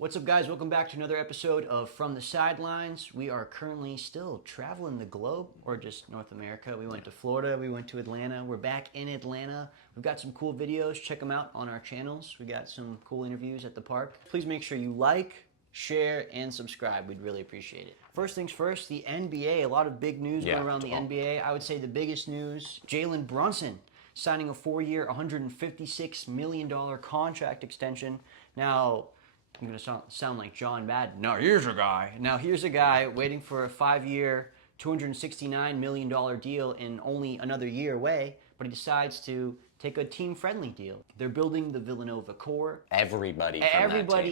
What's up, guys? Welcome back to another episode of From the Sidelines. We are currently still traveling the globe, or just North America. We went to Florida, we went to Atlanta. We're back in Atlanta. We've got some cool videos. Check them out on our channels. We got some cool interviews at the park. Please make sure you like, share, and subscribe. We'd really appreciate it. First things first, the NBA. A lot of big news going around the NBA. I would say the biggest news, Jalen Brunson signing a 4-year, $156 million contract extension. Now, I'm going to sound like John Madden. Now here's a guy waiting for a 5-year, $269 million deal in only another year away, but he decides to take a team-friendly deal. They're building the Villanova core. Everybody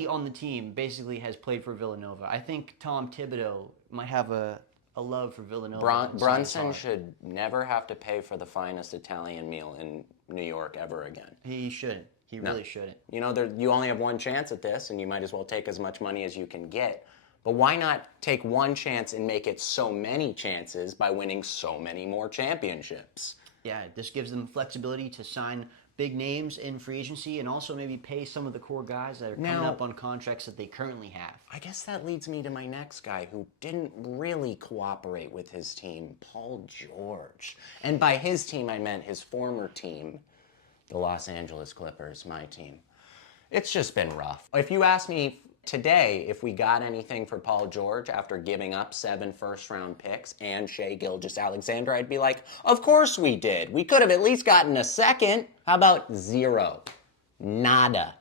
On the team basically has played for Villanova. I think Tom Thibodeau might have a love for Villanova. Brunson should never have to pay for the finest Italian meal in New York ever again. He shouldn't. He really shouldn't. You know, you only have one chance at this, and you might as well take as much money as you can get. But why not take one chance and make it so many chances by winning so many more championships? Yeah, this gives them flexibility to sign big names in free agency and also maybe pay some of the core guys that are coming up on contracts that they currently have. I guess that leads me to my next guy who didn't really cooperate with his team, Paul George. And by his team, I meant his former team, the Los Angeles Clippers, my team. It's just been rough. If you ask me today if we got anything for Paul George after giving up 7 first-round picks and Shai Gilgeous-Alexander, I'd be like, of course we did. We could have at least gotten a second. How about 0? Nada.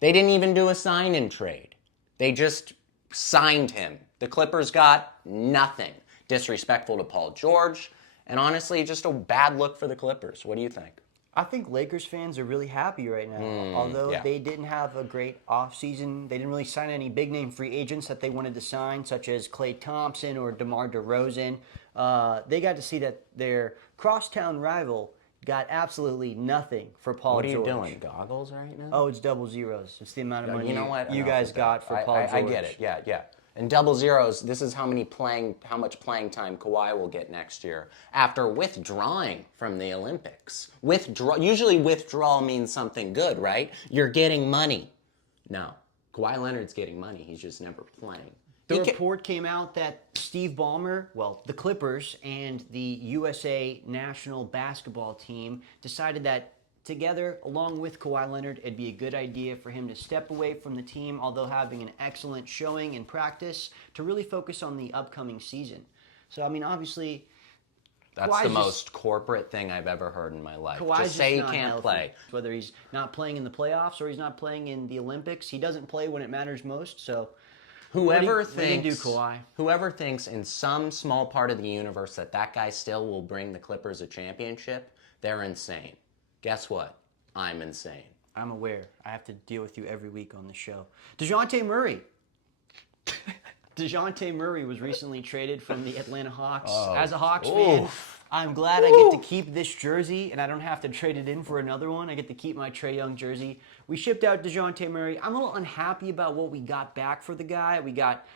They didn't even do a sign-and trade. They just signed him. The Clippers got nothing. Disrespectful to Paul George, and honestly, just a bad look for the Clippers. What do you think? I think Lakers fans are really happy right now. Although they didn't have a great offseason, they didn't really sign any big-name free agents that they wanted to sign, such as Klay Thompson or DeMar DeRozan. They got to see that their crosstown rival got absolutely nothing for Paul George. What are you doing, goggles right now? Oh, it's double zeros. It's the amount of money you Enough guys got for Paul George. I get it, yeah. And double zeros, this is how much playing time Kawhi will get next year after withdrawing from the Olympics. Usually withdrawal means something good, right? You're getting money. No, Kawhi Leonard's getting money. He's just never playing. The report came out that Steve Ballmer, the Clippers and the USA national basketball team decided that together, along with Kawhi Leonard, it'd be a good idea for him to step away from the team, although having an excellent showing in practice, to really focus on the upcoming season. So, I mean, obviously, that's Kawhi's the most corporate thing I've ever heard in my life. Kawhi's just say he can't play. Whether he's not playing in the playoffs or he's not playing in the Olympics, he doesn't play when it matters most. So, whoever thinks in some small part of the universe that guy still will bring the Clippers a championship, they're insane. Guess what? I'm insane. I'm aware. I have to deal with you every week on the show. Deonte Murray. Deonte Murray was recently traded from the Atlanta Hawks. As a Hawks fan, I'm glad I get to keep this jersey and I don't have to trade it in for another one. I get to keep my Trae Young jersey. We shipped out Deonte Murray. I'm a little unhappy about what we got back for the guy. We got,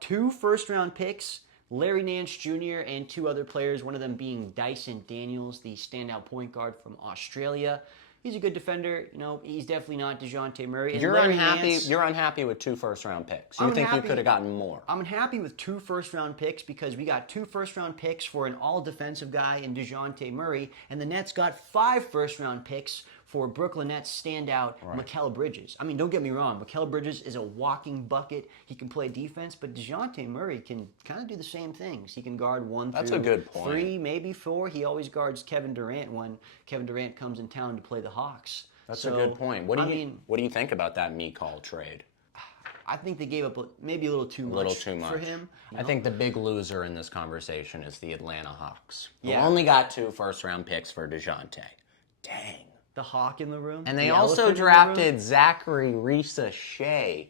2 first-round picks? Larry Nance Jr. and 2 other players, one of them being Dyson Daniels, the standout point guard from Australia. He's a good defender. He's definitely not Dejounte Murray. And you're unhappy with 2 first-round picks. You think you could have gotten more. I'm unhappy with 2 first-round picks because we got 2 first-round picks for an all-defensive guy in Dejounte Murray, and the Nets got 5 first-round picks for Brooklyn Nets standout Mikal Bridges. I mean, don't get me wrong. Mikal Bridges is a walking bucket. He can play defense, but Dejounte Murray can kind of do the same things. He can guard 1 through 3, maybe 4. He always guards Kevin Durant when Kevin Durant comes in town to play the Hawks. That's a good point. What do you think about that Mikal trade? I think they gave up maybe a little too much for him. I think the big loser in this conversation is the Atlanta Hawks. Who only got 2 first-round picks for Dejounte. Dang. The Hawk in the room. And they also drafted Zachary Shai,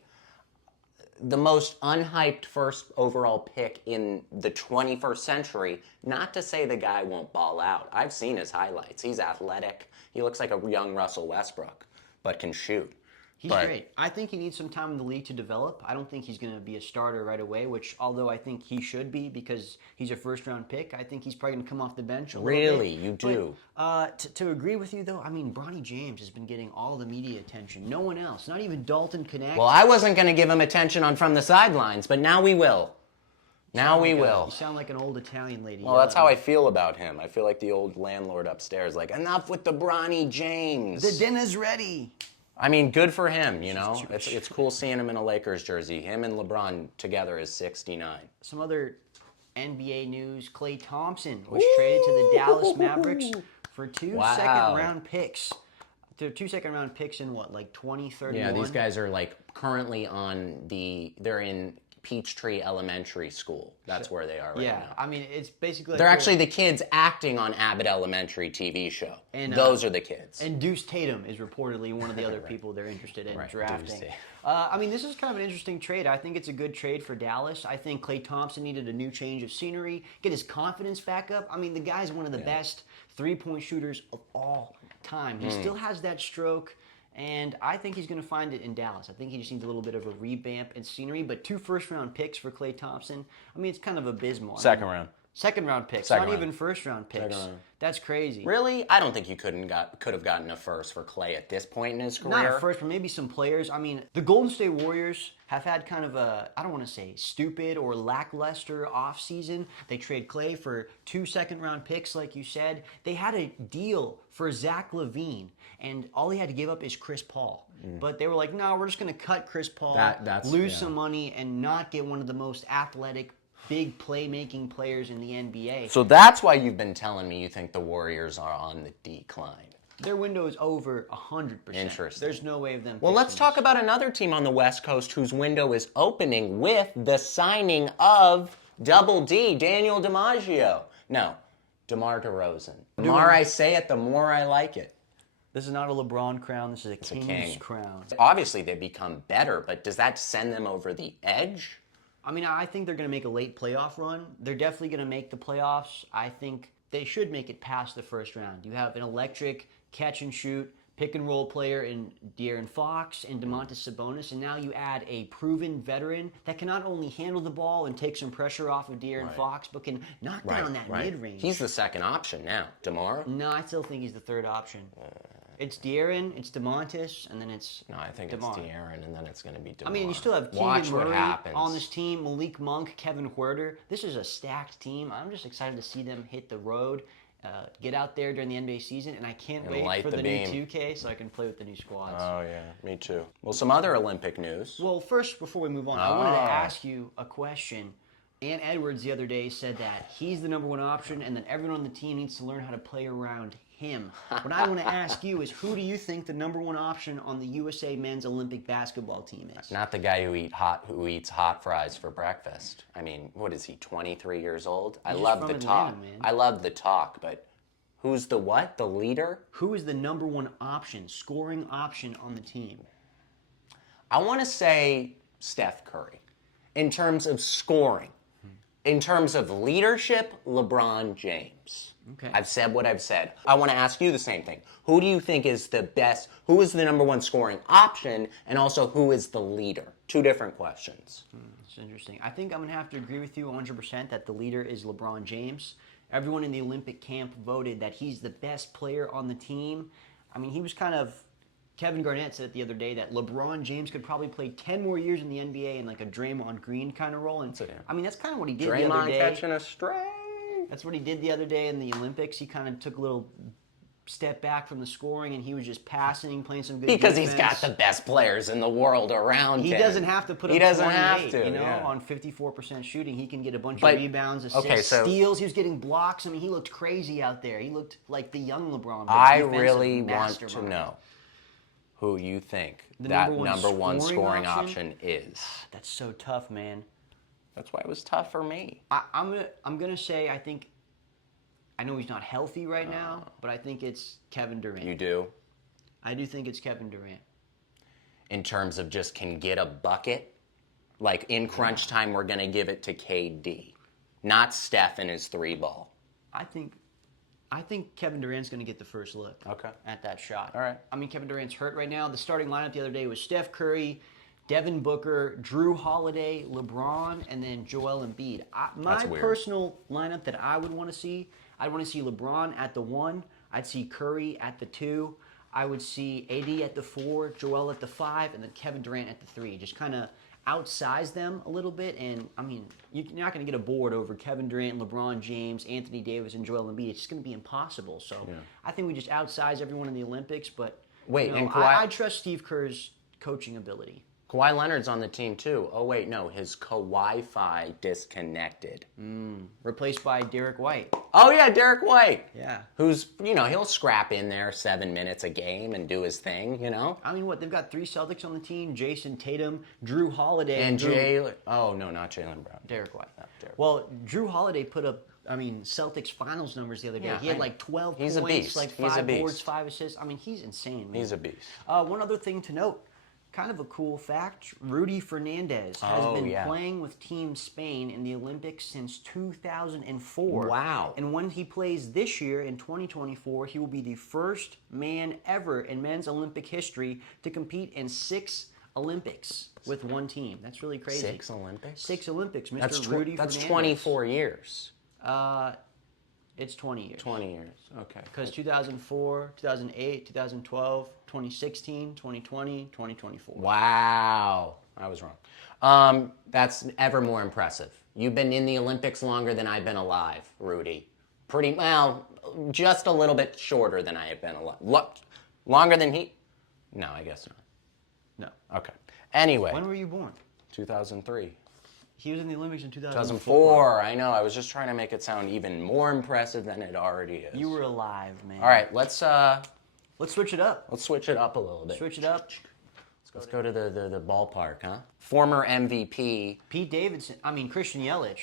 the most unhyped first overall pick in the 21st century. Not to say the guy won't ball out. I've seen his highlights. He's athletic. He looks like a young Russell Westbrook, but can shoot. He's great. I think he needs some time in the league to develop. I don't think he's going to be a starter right away, which, although I think he should be because he's a first-round pick, I think he's probably going to come off the bench a little bit. Really? You do? But, to agree with you, though, I mean, Bronny James has been getting all the media attention. No one else. Not even Dalton Connect. Well, I wasn't going to give him attention on From the Sidelines, but now we will. Now we will. You sound like an old Italian lady. Well, that's how I feel about him. I feel like the old landlord upstairs. Like, enough with the Bronny James. The dinner's ready. I mean, good for him, you know? It's cool seeing him in a Lakers jersey. Him and LeBron together is 69. Some other NBA news. Klay Thompson was traded to the Dallas Mavericks for two second-round picks. Two second-round picks in what, like 2031? Yeah, these guys are like currently they're in Peachtree Elementary School. That's where they are right now. Yeah, I mean, it's basically... Like they're actually the kids acting on Abbott Elementary TV show. And, those are the kids. And Deuce Tatum is reportedly one of the other people they're interested in drafting. I mean, this is kind of an interesting trade. I think it's a good trade for Dallas. I think Klay Thompson needed a new change of scenery, get his confidence back up. I mean, the guy's one of the best three-point shooters of all time. He still has that stroke. And I think he's going to find it in Dallas. I think he just needs a little bit of a revamp and scenery. But 2 first-round picks for Klay Thompson, I mean, it's kind of abysmal. Second-round picks, not even first-round picks. That's crazy. Really? I don't think you could have gotten a first for Klay at this point in his career. Not a first, but maybe some players. I mean, the Golden State Warriors have had kind of a, I don't want to say stupid or lackluster offseason. They trade Klay for 2 second-round picks, like you said. They had a deal for Zach LaVine, and all he had to give up is Chris Paul. But they were like, no, we're just going to cut Chris Paul, lose some money, and not get one of the most athletic, big playmaking players in the NBA. So that's why you've been telling me you think the Warriors are on the decline. Their window is over 100%. Interesting. There's no way of them. Well, let's talk about another team on the West Coast whose window is opening with the signing of Double D, Daniel DiMaggio. No, DeMar DeRozan. The more I say it, the more I like it. This is not a LeBron crown. This is a King's crown. Obviously, they've become better, but does that send them over the edge? I mean, I think they're going to make a late playoff run. They're definitely going to make the playoffs. I think they should make it past the first round. You have an electric catch-and-shoot, pick-and-roll player in De'Aaron Fox and Domantas Sabonis, and now you add a proven veteran that can not only handle the ball and take some pressure off of De'Aaron Fox, but can knock down that mid-range. He's the second option now. DeMar? No, I still think he's the third option. It's De'Aaron, it's Domantas, and then it's No, I think DeMar. It's De'Aaron, and then it's going to be DeMar. I mean, you still have Keegan Murray on this team, Malik Monk, Kevin Huerter. This is a stacked team. I'm just excited to see them hit the road, get out there during the NBA season, and I can't wait for the new 2K so I can play with the new squads. Oh, yeah, me too. Well, some other Olympic news. Well, first, before we move on, I wanted to ask you a question. Ant Edwards the other day said that he's the number 1 option and that everyone on the team needs to learn how to play around him. What I want to ask you is, who do you think the number 1 option on the USA men's Olympic basketball team is? Not the guy who eats hot fries for breakfast. I mean, what is he, 23 years old? I love the talk. I love the talk, but who's the what? The leader? Who is the number 1 option, scoring option on the team? I want to say Steph Curry. In terms of scoring. In terms of leadership, LeBron James. Okay. I've said what I've said. I want to ask you the same thing. Who do you think is the best, who is the number 1 scoring option, and also who is the leader? 2 different questions. It's interesting. I think I'm going to have to agree with you 100% that the leader is LeBron James. Everyone in the Olympic camp voted that he's the best player on the team. I mean, he was kind of... Kevin Garnett said the other day that LeBron James could probably play 10 more years in the NBA in like a Draymond Green kind of role. And I mean, that's kind of what he did the other day. Draymond catching a stray. That's what he did the other day in the Olympics. He kind of took a little step back from the scoring, and he was just passing, playing some good because defense. He's got the best players in the world around him. He doesn't have to put up He doesn't 28, have to, you know, yeah. on 54% shooting. He can get a bunch of rebounds, assists, steals. He was getting blocks. I mean, he looked crazy out there. He looked like the young LeBron. I really want to know who you think that number one scoring option is. That's so tough, man. That's why it was tough for me. I'm gonna say I know he's not healthy right now, but I think it's Kevin Durant. You do? I do think it's Kevin Durant. In terms of just can get a bucket, like in crunch time, we're gonna give it to KD, not Steph and his 3-ball. I think I think Kevin Durant's going to get the first look at that shot. All right. I mean, Kevin Durant's hurt right now. The starting lineup the other day was Steph Curry, Devin Booker, Drew Holiday, LeBron, and then Joel Embiid. My personal lineup that I would want to see, I'd want to see LeBron at the 1. I'd see Curry at the 2. I would see AD at the 4, Joel at the 5, and then Kevin Durant at the 3. Just kind of outsize them a little bit. And, I mean, you're not going to get a board over Kevin Durant, LeBron James, Anthony Davis, and Joel Embiid. It's just going to be impossible. So I think we just outsize everyone in the Olympics. But wait, and I trust Steve Kerr's coaching ability. Kawhi Leonard's on the team, too. Oh, wait, no. His Kawhi-Fi disconnected. Replaced by Derek White. Oh, yeah, Derek White. Yeah. Who's, he'll scrap in there 7 minutes a game and do his thing, I mean, they've got 3 Celtics on the team. Jason Tatum, Drew Holiday. And Jalen. Oh, no, not Jalen Brown. Derek White. Well, Drew Holiday put up, Celtics finals numbers the other day. He had like 12 points, a beast. like 5 boards, 5 assists. I mean, he's insane, man. He's a beast. One other thing to note. Kind of a cool fact, Rudy Fernandez has been playing with Team Spain in the Olympics since 2004. Wow. And when he plays this year in 2024, he will be the first man ever in men's Olympic history to compete in 6 Olympics with one team. That's really crazy. 6 Olympics? 6 Olympics, Mr. Rudy Fernandez. That's 24 years. It's 20 years. 20 years, okay. Because 2004, 2008, 2012, 2016, 2020, 2024. Wow. I was wrong. That's ever more impressive. You've been in the Olympics longer than I've been alive, Rudy. Just a little bit shorter than I have been alive. Longer than he? No, I guess not. No. Okay. Anyway. When were you born? 2003. He was in the Olympics in 2004. I know. I was just trying to make it sound even more impressive than it already is. You were alive, man. All right, let's switch it up. Let's switch it up a little bit. Switch it up. Let's go to the ballpark, huh? Former MVP Christian Yelich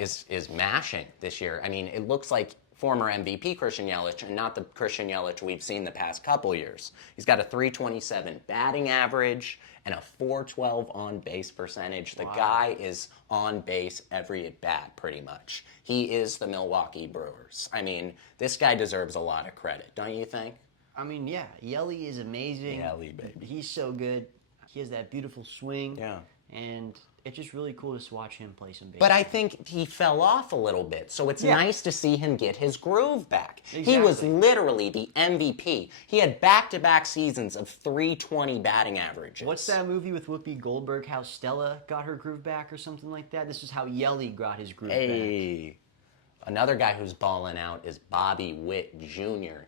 is mashing this year. I mean, it looks like former MVP Christian Yelich and not the Christian Yelich we've seen the past couple years. He's got a .327 batting average and a .412 on-base percentage. The guy is on base every at-bat, pretty much. He is the Milwaukee Brewers. I mean, this guy deserves a lot of credit, don't you think? I mean, yeah. Yelly is amazing. Yelly, baby. He's so good. He has that beautiful swing. Yeah. And it's just really cool to watch him play some baseball. But I think he fell off a little bit, so it's nice to see him get his groove back. Exactly. He was literally the MVP. He had back-to-back seasons of .320 batting averages. What's that movie with Whoopi Goldberg, how Stella got her groove back or something like that? This is how Yelly got his groove back. Another guy who's balling out is Bobby Witt Jr.,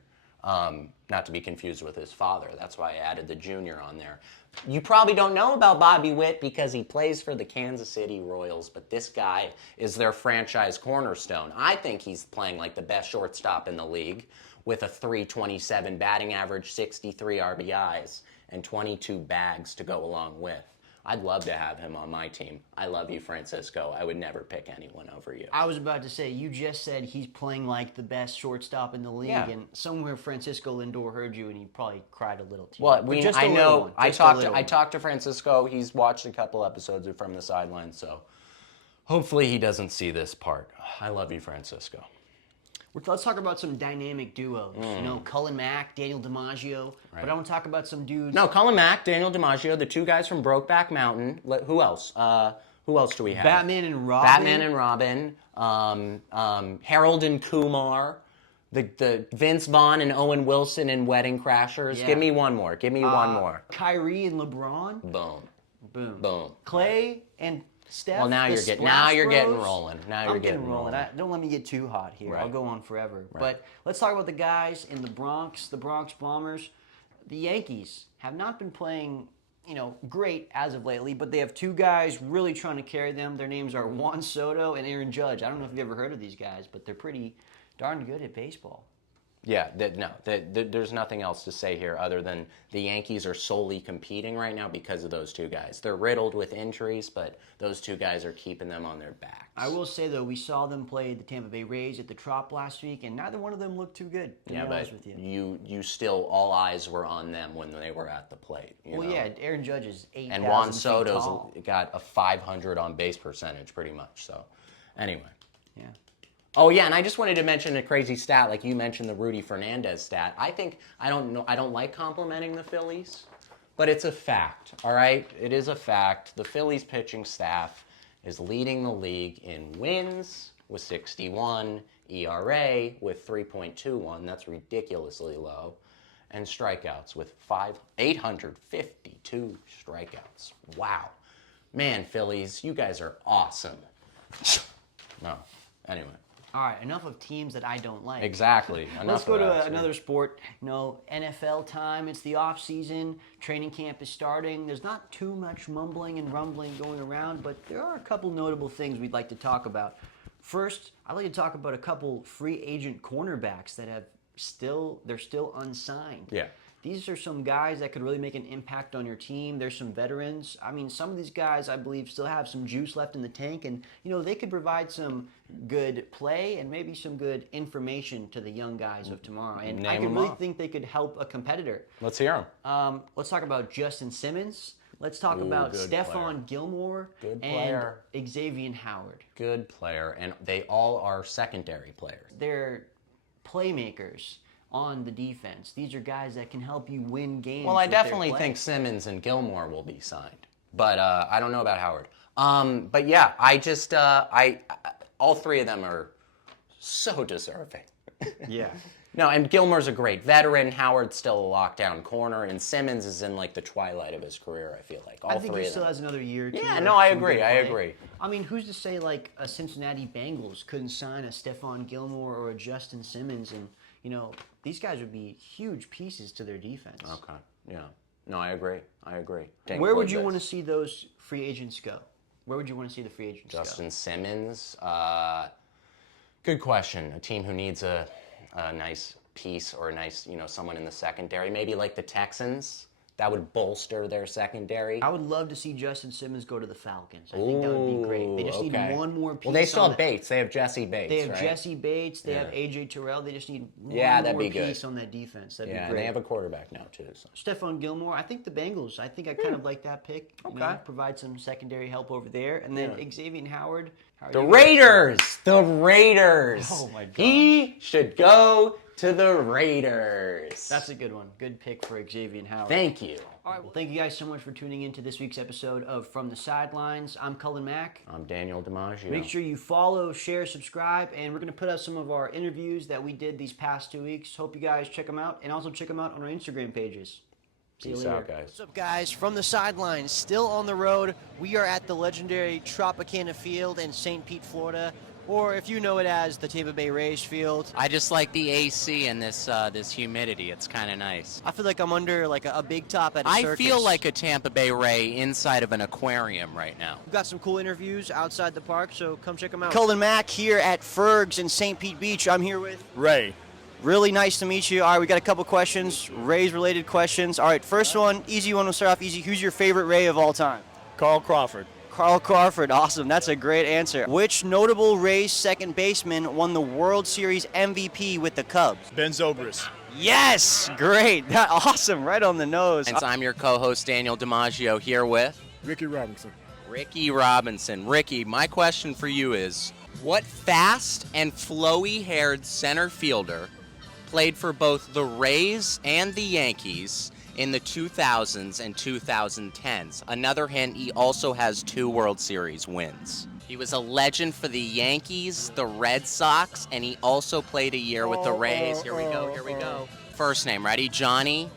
not to be confused with his father. That's why I added the junior on there. You probably don't know about Bobby Witt because he plays for the Kansas City Royals, but this guy is their franchise cornerstone. I think he's playing like the best shortstop in the league with a .327 batting average, 63 RBIs, and 22 bags to go along with. I'd love to have him on my team. I love you, Francisco. I would never pick anyone over you. I was about to say, you just said he's playing like the best shortstop in the league, and somewhere Francisco Lindor heard you, and he probably cried a little too. Well, I know. I talked to Francisco. He's watched a couple episodes of From the Sidelines, so hopefully he doesn't see this part. I love you, Francisco. Let's talk about some dynamic duos. Cullen Mac, Daniel DiMaggio. Right. But I want to talk about some dudes. No, Cullen Mac, Daniel DiMaggio, the 2 guys from Brokeback Mountain. Who else? Who else do we have? Batman and Robin. Harold and Kumar. The Vince Vaughn and Owen Wilson in Wedding Crashers. Yeah. Give me one more. Kyrie and LeBron. Boom. Clay and Steph. Well, now you're getting rolling. I'm getting rolling. Don't let me get too hot here. Right. I'll go on forever. Right. But let's talk about the guys in the Bronx Bombers. The Yankees have not been playing, great as of lately, but they have 2 guys really trying to carry them. Their names are Juan Soto and Aaron Judge. I don't know if you've ever heard of these guys, but they're pretty darn good at baseball. Yeah, there's nothing else to say here other than the Yankees are solely competing right now because of those 2 guys. They're riddled with injuries, but those 2 guys are keeping them on their backs. I will say, though, we saw them play the Tampa Bay Rays at the Trop last week, and neither one of them looked too good, to be honest with you. You still, all eyes were on them when they were at the plate. Yeah, Aaron Judge is 8,000 and Juan feet Soto's tall. got a .500 on base percentage, pretty much. So, anyway. Yeah. Oh yeah, and I just wanted to mention a crazy stat, like you mentioned the Rudy Fernandez stat. I don't like complimenting the Phillies, but it's a fact. All right, it is a fact. The Phillies pitching staff is leading the league in wins with 61, ERA with 3.21. That's ridiculously low, and strikeouts with 852 strikeouts. Wow, man, Phillies, you guys are awesome. No, anyway. All right, enough of teams that I don't like. Exactly. Let's go to another sport. NFL time. It's the off season. Training camp is starting. There's not too much mumbling and rumbling going around, but there are a couple notable things we'd like to talk about. First, I'd like to talk about a couple free agent cornerbacks that they're still unsigned. Yeah. These are some guys that could really make an impact on your team. There's some veterans. I mean, some of these guys, I believe, still have some juice left in the tank, and they could provide some good play and maybe some good information to the young guys of tomorrow. And I really think they could help a competitor. Let's hear them. Let's talk about Justin Simmons. Let's talk about Stephon Gilmore and Xavier Howard. Good player, and they all are secondary players. They're playmakers on the defense. These are guys that can help you win games. Well, I definitely think Simmons and Gilmore will be signed, but I don't know about Howard. But yeah, all three of them are so deserving. Yeah. No, and Gilmore's a great veteran. Howard's still a lockdown corner, and Simmons is in like the twilight of his career. I feel like I think he still has another year. Yeah, no, I agree. I mean, who's to say like a Cincinnati Bengals couldn't sign a Stephon Gilmore or a Justin Simmons, and these guys would be huge pieces to their defense. Okay. Yeah. No, I agree. Where would you want to see those free agents go? Where would you want to see the free agents Justin Simmons. Good question. A team who needs a nice piece or a nice, someone in the secondary. Maybe like the Texans. That would bolster their secondary. I would love to see Justin Simmons go to the Falcons. I think that would be great. They just need one more piece. Well, they still have Bates. They have Jesse Bates, They have right? Jesse Bates. They have A.J. Terrell. They just need one more piece on that defense. That'd be great. And they have a quarterback now, too. So. Stephon Gilmore. I think the Bengals. I think I kind of like that pick. Provide some secondary help over there. And then Xavier Howard. The Raiders! The Raiders! Oh, my God. He should go to the Raiders. That's a good one. Good pick for Xavier Howard. Thank you. All right, well, thank you guys so much for tuning in to this week's episode of From the Sidelines. I'm Cullen Mac. I'm Daniel DiMaggio. Make sure you follow, share, subscribe, and we're going to put out some of our interviews that we did these past 2 weeks. Hope you guys check them out, and also check them out on our Instagram pages. See you later. Peace out, guys. What's up, guys? From the Sidelines, still on the road. We are at the legendary Tropicana Field in St. Pete, Florida. Or if you know it as the Tampa Bay Rays field. I just like the AC and this humidity. It's kind of nice. I feel like I'm under like a big top at a circus. I feel like a Tampa Bay Ray inside of an aquarium right now. We've got some cool interviews outside the park, so come check them out. Cullen Mac here at Ferg's in St. Pete Beach. I'm here with Ray. Really nice to meet you. All right, we got a couple questions, Rays-related questions. All right, first one, easy one. We'll start off easy. Who's your favorite Ray of all time? Carl Crawford. Carl Crawford, awesome. That's a great answer. Which notable Rays second baseman won the World Series MVP with the Cubs? Ben Zobrist. Yes, great. Awesome, right on the nose. And I'm your co-host, Daniel DiMaggio, here with Ricky Robinson. Ricky Robinson. Ricky, my question for you is, what fast and flowy-haired center fielder played for both the Rays and the Yankees in the 2000s and 2010s. Another hint, he also has 2 World Series wins. He was a legend for the Yankees, the Red Sox, and he also played a year with the Rays. Here we go. First name, ready? Johnny?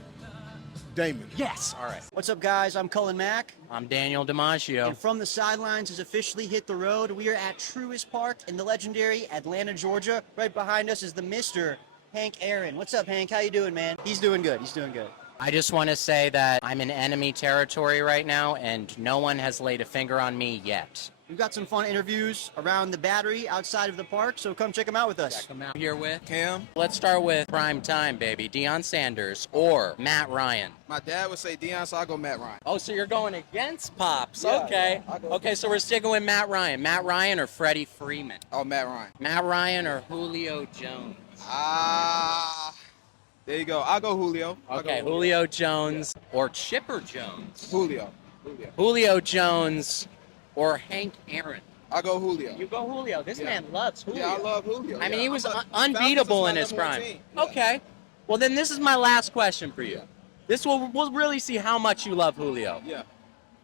Damon. Yes. All right. What's up, guys? I'm Cullen Mac. I'm Daniel DiMaggio. And From the Sidelines has officially hit the road. We are at Truist Park in the legendary Atlanta, Georgia. Right behind us is the Mr. Hank Aaron. What's up, Hank? How you doing, man? He's doing good. I just want to say that I'm in enemy territory right now, and no one has laid a finger on me yet. We've got some fun interviews around the Battery outside of the park, so come check them out with us. Check them out. Here with Cam. Let's start with prime time, baby. Deion Sanders or Matt Ryan. My dad would say Deion, so I'll go Matt Ryan. Oh, so you're going against Pops. Yeah, okay. I'll go Okay, so we're sticking with Matt Ryan. Matt Ryan or Freddie Freeman? Oh, Matt Ryan. Matt Ryan or Julio Jones? There you go. I'll go Julio. Okay, Julio Jones or Chipper Jones? Julio. Julio Jones or Hank Aaron? I go Julio. You go Julio. This Yeah. man loves Julio. Yeah, I love Julio. I mean, Yeah. he was I'm unbeatable Falcons in is his my number prime. one team. Yeah. Okay. Well, then this is my last question for you. We'll really see how much you love Julio. Yeah.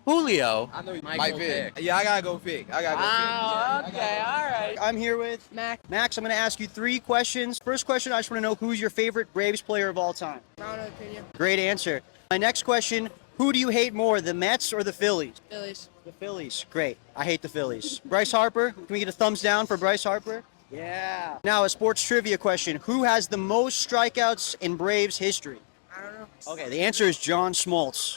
Julio. I know Michael Mike Vick. Yeah, I gotta go Vic. Oh, okay, all right. I'm here with Mac. Max, I'm going to ask you 3 questions. First question, I just want to know who's your favorite Braves player of all time? Ronald Acuna. Great answer. My next question, who do you hate more, the Mets or the Phillies? Phillies. The Phillies. Great. I hate the Phillies. Bryce Harper, can we get a thumbs down for Bryce Harper? Yeah. Now, a sports trivia question. Who has the most strikeouts in Braves history? I don't know. Okay, the answer is John Smoltz.